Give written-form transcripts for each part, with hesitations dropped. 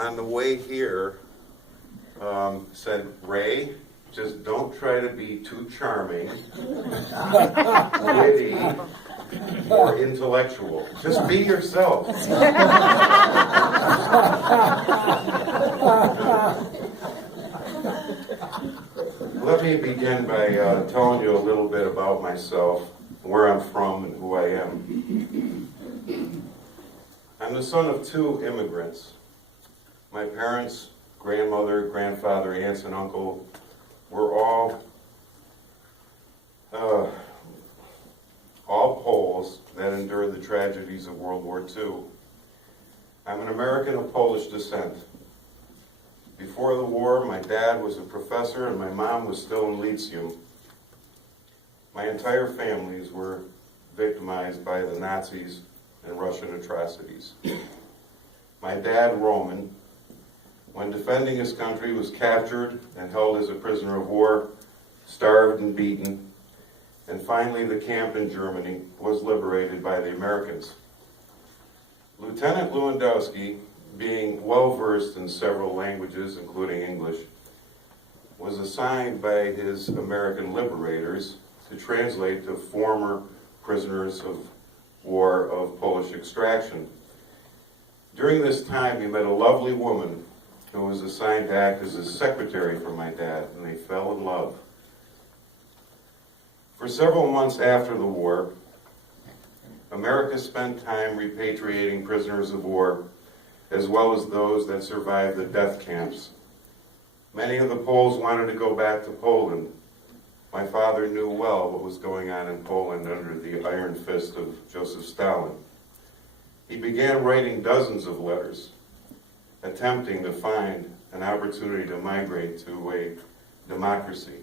on the way here said, Ray, just don't try to be too charming, witty, or intellectual. Just be yourself. Let me begin by telling you a little bit about myself, where I'm from, and who I am. I'm the son of two immigrants. My parents, grandmother, grandfather, aunts, and uncle were all Poles that endured the tragedies of World War II. I'm an American of Polish descent. Before the war, my dad was a professor and my mom was still in Lyceum. My entire families were victimized by the Nazis and Russian atrocities. My dad, Roman, when defending his country, was captured and held as a prisoner of war, starved and beaten, and finally the camp in Germany was liberated by the Americans. Lieutenant Lewandowski, being well-versed in several languages, including English, was assigned by his American liberators to translate to former prisoners of war of Polish extraction. During this time, he met a lovely woman who was assigned to act as his secretary for my dad, and they fell in love. For several months after the war, America spent time repatriating prisoners of war, as well as those that survived the death camps. Many of the Poles wanted to go back to Poland. My father knew well what was going on in Poland under the iron fist of Joseph Stalin. He began writing dozens of letters, attempting to find an opportunity to migrate to a democracy.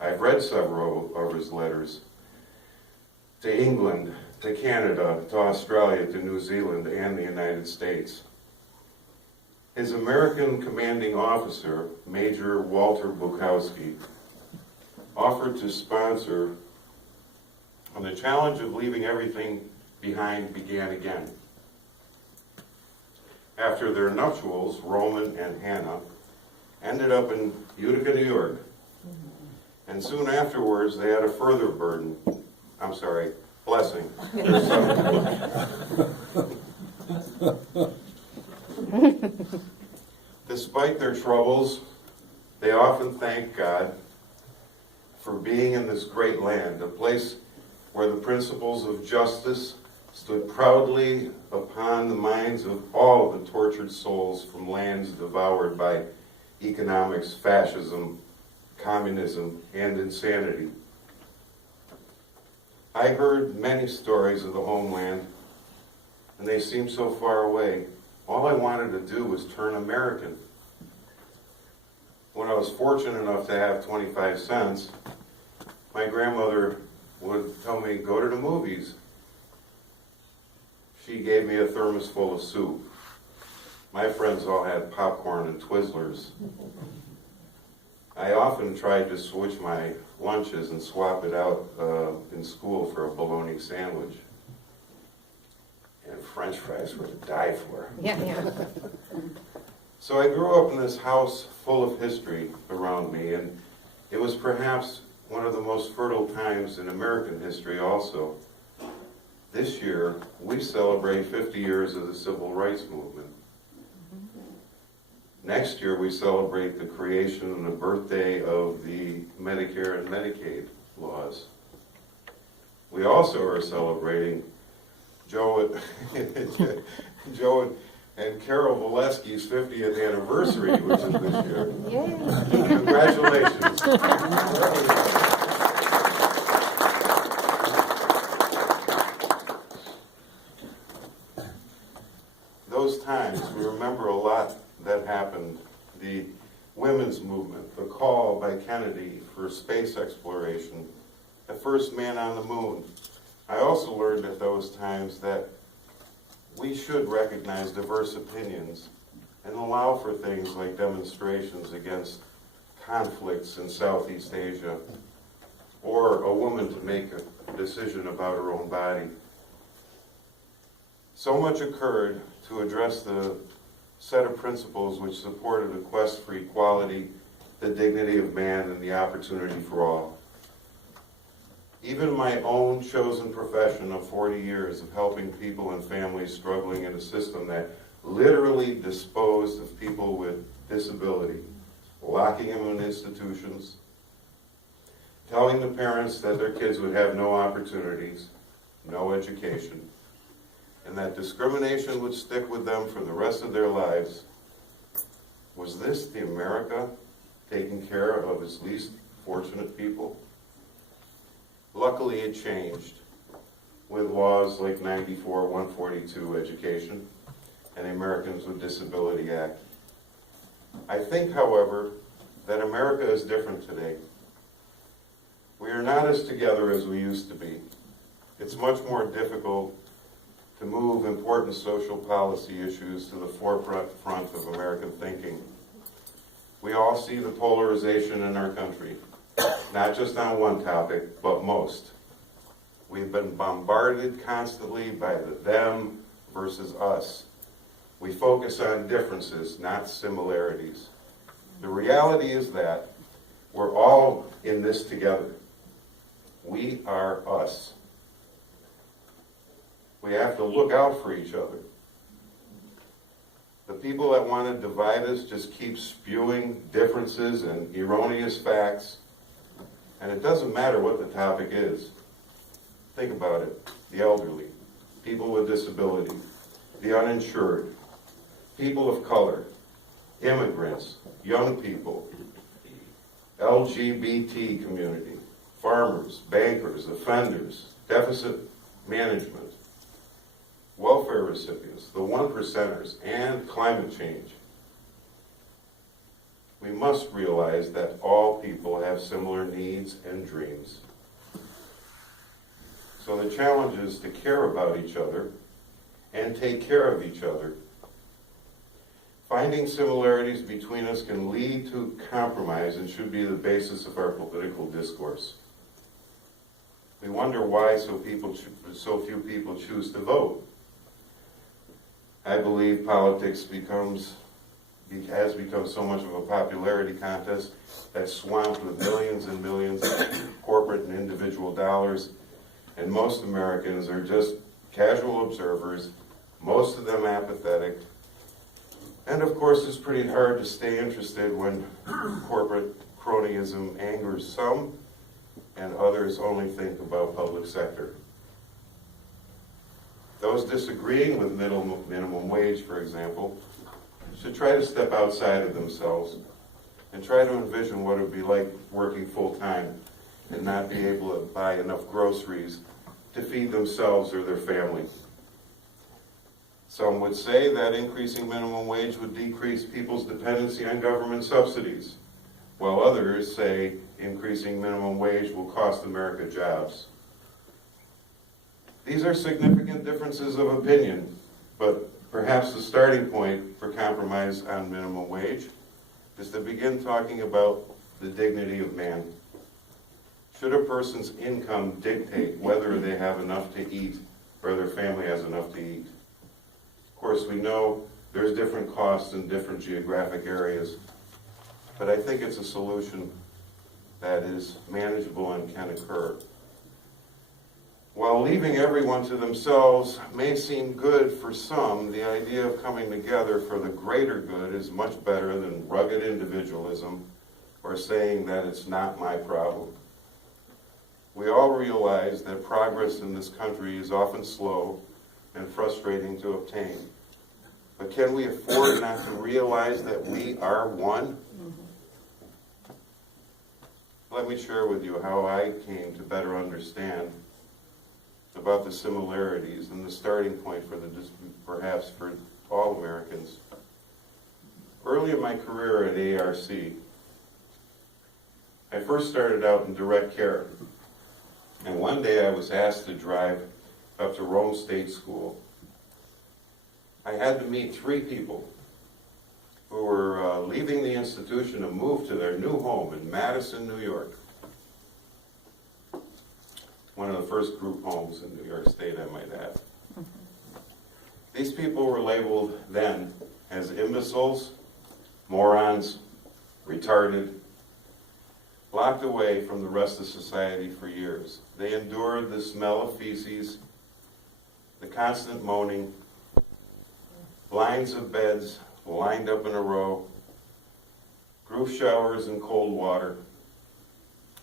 I've read several of his letters to England, to Canada, to Australia, to New Zealand, and the United States. His American commanding officer, Major Walter Bukowski, offered to sponsor when the challenge of leaving everything behind began again. After their nuptials, Roman and Hannah ended up in Utica, New York. And soon afterwards, they had a further blessing. Their son. Despite their troubles, they often thank God for being in this great land, a place where the principles of justice stood proudly upon the minds of all of the tortured souls from lands devoured by economics, fascism, communism, and insanity. I heard many stories of the homeland, and they seemed so far away. All I wanted to do was turn American. When I was fortunate enough to have 25 cents, my grandmother would tell me, go to the movies. She gave me a thermos full of soup. My friends all had popcorn and Twizzlers. I often tried to switch my lunches and swap it out in school for a bologna sandwich. And French fries were to die for. Yeah. So I grew up in this house full of history around me, and it was perhaps one of the most fertile times in American history also. This year, we celebrate 50 years of the Civil Rights Movement. Next year, we celebrate the creation and the birthday of the Medicare and Medicaid laws. We also are celebrating Joe and Carol Valesky's 50th anniversary, which is this year. Yay. Congratulations. Those times, we remember a lot that happened. The women's movement, the call by Kennedy for space exploration, the first man on the moon. I also learned at those times that we should recognize diverse opinions and allow for things like demonstrations against conflicts in Southeast Asia, or a woman to make a decision about her own body. So much occurred to address the set of principles which supported a quest for equality, the dignity of man, and the opportunity for all. Even my own chosen profession of 40 years of helping people and families struggling in a system that literally disposed of people with disability, locking them in institutions, telling the parents that their kids would have no opportunities, no education, and that discrimination would stick with them for the rest of their lives. Was this the America taking care of its least fortunate people? Luckily, it changed with laws like 94-142 education and the Americans with Disability Act. I think, however, that America is different today. We are not as together as we used to be. It's much more difficult to move important social policy issues to the forefront of American thinking. We all see the polarization in our country, not just on one topic, but most. We've been bombarded constantly by the them versus us. We focus on differences, not similarities. The reality is that we're all in this together. We are us. We have to look out for each other. The people that want to divide us just keep spewing differences and erroneous facts, and it doesn't matter what the topic is. Think about it. The elderly, people with disability, the uninsured, people of color, immigrants, young people, LGBT community, farmers, bankers, offenders, deficit management, welfare recipients, the one percenters, and climate change. We must realize that all people have similar needs and dreams. So the challenge is to care about each other and take care of each other. Finding similarities between us can lead to compromise and should be the basis of our political discourse. We wonder why so few people choose to vote. I believe politics has become so much of a popularity contest that's swamped with millions and millions of corporate and individual dollars, and most Americans are just casual observers, most of them apathetic. And of course, it's pretty hard to stay interested when corporate cronyism angers some and others only think about public sector. Those disagreeing with minimum wage, for example, should try to step outside of themselves and try to envision what it would be like working full-time and not be able to buy enough groceries to feed themselves or their family. Some would say that increasing minimum wage would decrease people's dependency on government subsidies, while others say increasing minimum wage will cost America jobs. These are significant differences of opinion, but perhaps the starting point for compromise on minimum wage is to begin talking about the dignity of man. Should a person's income dictate whether they have enough to eat or their family has enough to eat? Of course, we know there's different costs in different geographic areas, but I think it's a solution that is manageable and can occur. While leaving everyone to themselves may seem good for some, the idea of coming together for the greater good is much better than rugged individualism or saying that it's not my problem. We all realize that progress in this country is often slow and frustrating to obtain. But can we afford not to realize that we are one? Let me share with you how I came to better understand about the similarities and the starting point for perhaps for all Americans. Early in my career at ARC, I first started out in direct care. And one day I was asked to drive up to Rome State School. I had to meet 3 people who were leaving the institution to move to their new home in Madison, New York. One of the first group homes in New York State, I might add. These people were labeled then as imbeciles, morons, retarded, locked away from the rest of society for years. They endured the smell of feces, the constant moaning, lines of beds lined up in a row, roof showers and cold water,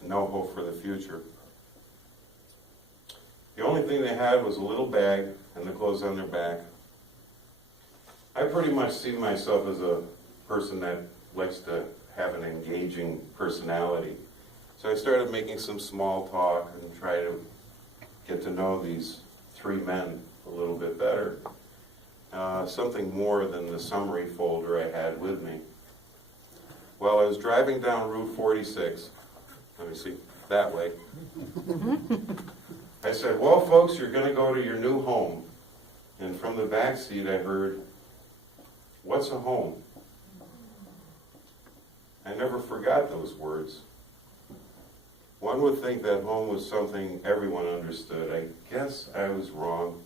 no hope for the future. The only thing they had was a little bag and the clothes on their back. I pretty much see myself as a person that likes to have an engaging personality. So I started making some small talk and try to get to know these three men a little bit better. Something more than the summary folder I had with me. While I was driving down Route 46, let me see, that way, I said, well, folks, you're going to go to your new home. And from the back seat, I heard, what's a home? I never forgot those words. One would think that home was something everyone understood. I guess I was wrong.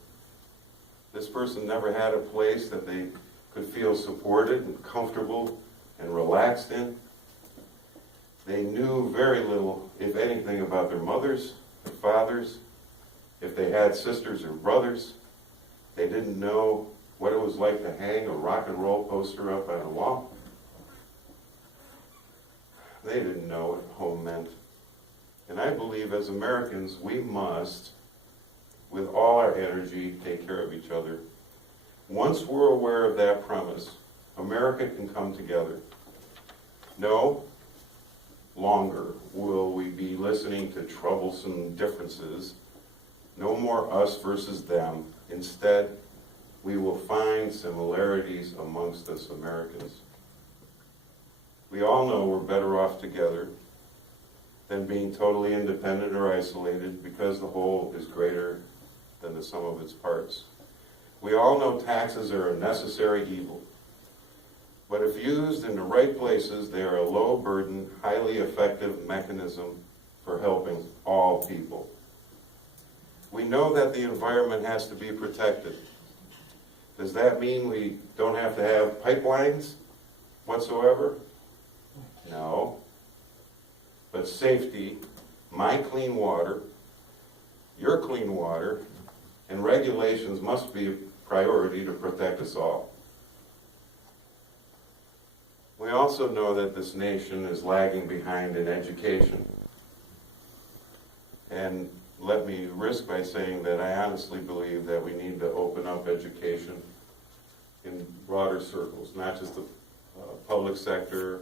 This person never had a place that they could feel supported and comfortable and relaxed in. They knew very little, if anything, about their mothers, their fathers, if they had sisters or brothers. They didn't know what it was like to hang a rock and roll poster up on a wall. They didn't know what home meant. And I believe as Americans, we must, with all our energy, take care of each other. Once we're aware of that premise, America can come together. No longer will we be listening to troublesome differences. No more us versus them. Instead, we will find similarities amongst us Americans. We all know we're better off together than being totally independent or isolated, because the whole is greater than the sum of its parts. We all know taxes are a necessary evil, but if used in the right places, they are a low-burden, highly effective mechanism for helping all people. We know that the environment has to be protected. Does that mean we don't have to have pipelines whatsoever? No. But safety, my clean water, your clean water, and regulations must be a priority to protect us all. We also know that this nation is lagging behind in education. And let me risk by saying that I honestly believe that we need to open up education in broader circles, not just the public sector,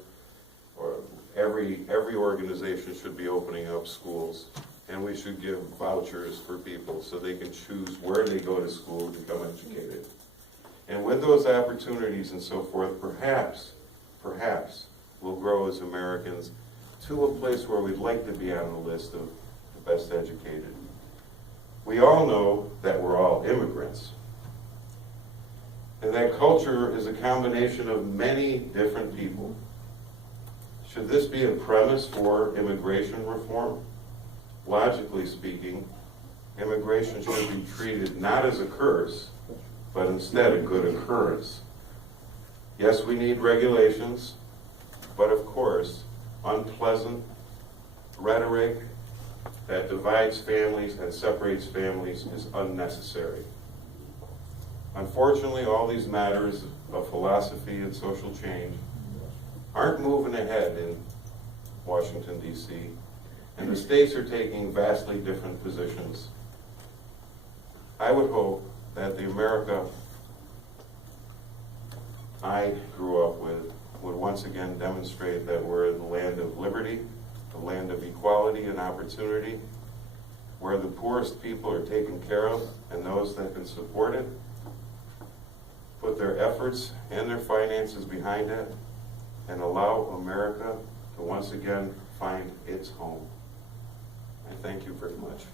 or every organization should be opening up schools, and we should give vouchers for people so they can choose where they go to school to become educated. And with those opportunities and so forth, perhaps we'll grow as Americans to a place where we'd like to be on the list of the best educated. We all know that we're all immigrants, and that culture is a combination of many different people. Should this be a premise for immigration reform? Logically speaking, immigration should be treated not as a curse, but instead a good occurrence. Yes, we need regulations, but of course, unpleasant rhetoric that divides families and separates families is unnecessary. Unfortunately, all these matters of philosophy and social change aren't moving ahead in Washington, D.C., and the states are taking vastly different positions. I would hope that the America I grew up with would once again demonstrate that we're the land of liberty, the land of equality and opportunity, where the poorest people are taken care of and those that can support it put their efforts and their finances behind it, and allow America to once again find its home. I thank you very much.